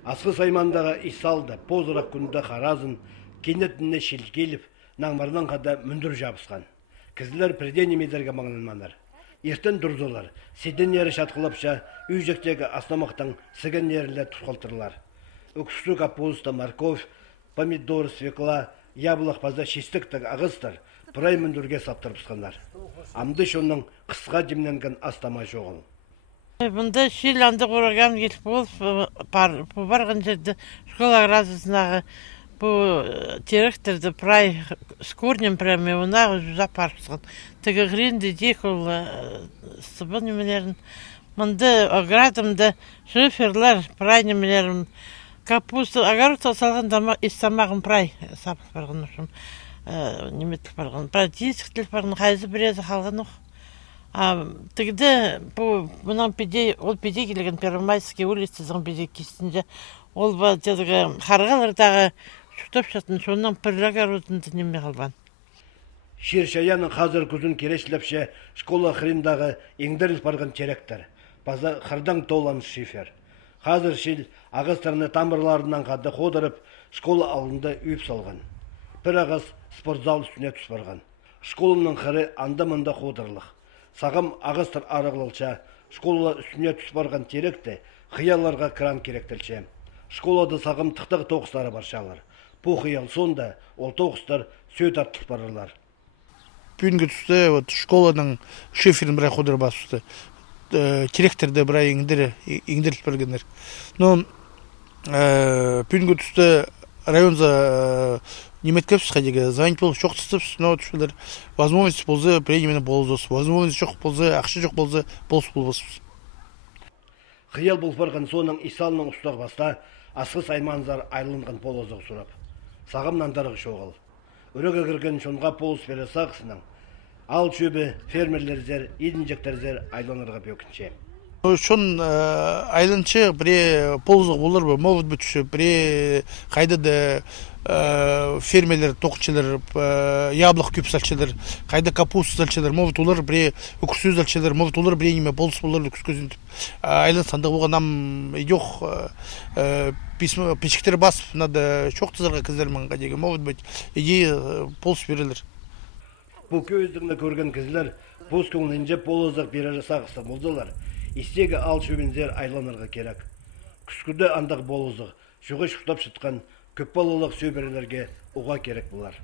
Асқы саймандағы исалды, позырақ күнді қаразын, кенетіне шелкеліп, наңмардан қада мүндір жабысқан. Кізілер бірден емедерге маңынманар. Ертен дұрдылар, седен ері шатқылапша, үй жектегі аснамақтан сіген ерілер тұтқалтырлар. Үксі капуста, морковь, помидор, свекла, яблық паза шестіктік ағыстар, пырай мүндірге саптырыпсқандар. Амды шонның қысқа демленген астама жоғыл. Бұнда шиланды қораған кетіп болып, барған жерді школа разысынағы бұл директорды прай с корнем прямо онағы жүзап барыпсыған. Тігі ғринді декол сыбы немелерін. Мұнда оградымда шиферлер прай немелерін. Капуста, огород салған istамағын прай сапық барған ұшым. Неметік барған. Прай дисктіл барған қайзы бірезі қалған ұқ. Тігді бұнан ол педе келген Первомайский улицы зың педе кестінде ол ба дедігі қарғалардағы шүктіп шатын сонан пірлігі рудынды неме қалбан. Шершаяның қазір күзін керешлепше школа хриндағы еңдіріл барған теректер. База қырдан толан шифер. Қазір шел ағыстарыны тамырларынан қады қодырып школа алында үйіп салған. Бір ағыз спортзал үстіне түс барған. Школының қыры анда-мында қодырлық. Сағым ағыстыр арығылылша, школала үстіне түс барған теректі, қияларға кран керектілше. Школада сағым тықтығы тоқыстары баршалар. Бұл қиял сонда, ол тоқыстар сөйт артық барырлар. Бүгінгі түсті школадың шеферін бірай қодыр басысты. Теректерді бірай еңдіріліп бергендер. Бүгінгі түсті районза неметкепсіз қайдегі занят болып жоқ түстіпсіз, но түшілер возможность болзы премиені болызыз, возможность жоқ болзы, ақшы жоқ болзы, болыспыз. Қиял бұл барған соның исалының ұстақ баста асқы сайманзар айлынған полозығы сұрап. Сағымнан дарығы шоғыл. Өрігі кірген шонға полыз бере сақсының. Ал шөбі фермерлерзер, едінжектерзер айланырға бөкінше. Шон айланчы біре полызығы болыр ба, может быть, біре қайдады фермерлер, тоқчылар, яблық көп салчылар, қайда капуст салчылар, может олар біре үксіз салчылар, может олар біре неме болыс болар үкс көзін түп. Айлан сандығы болған нам идех пешіктері басып, надо шоқ тызарға кізлермен қадегі, может быть, идея полыс берелер. Бұл көздігіні көрген кізлер, бұл көңілінже полызық берері сағыста болдылар. Истегі ал шөбензер айланырға керек. Күскүді андақ болызық, шуғы шықтап шытқан көп балылық сөберелерге оға керек бұлар.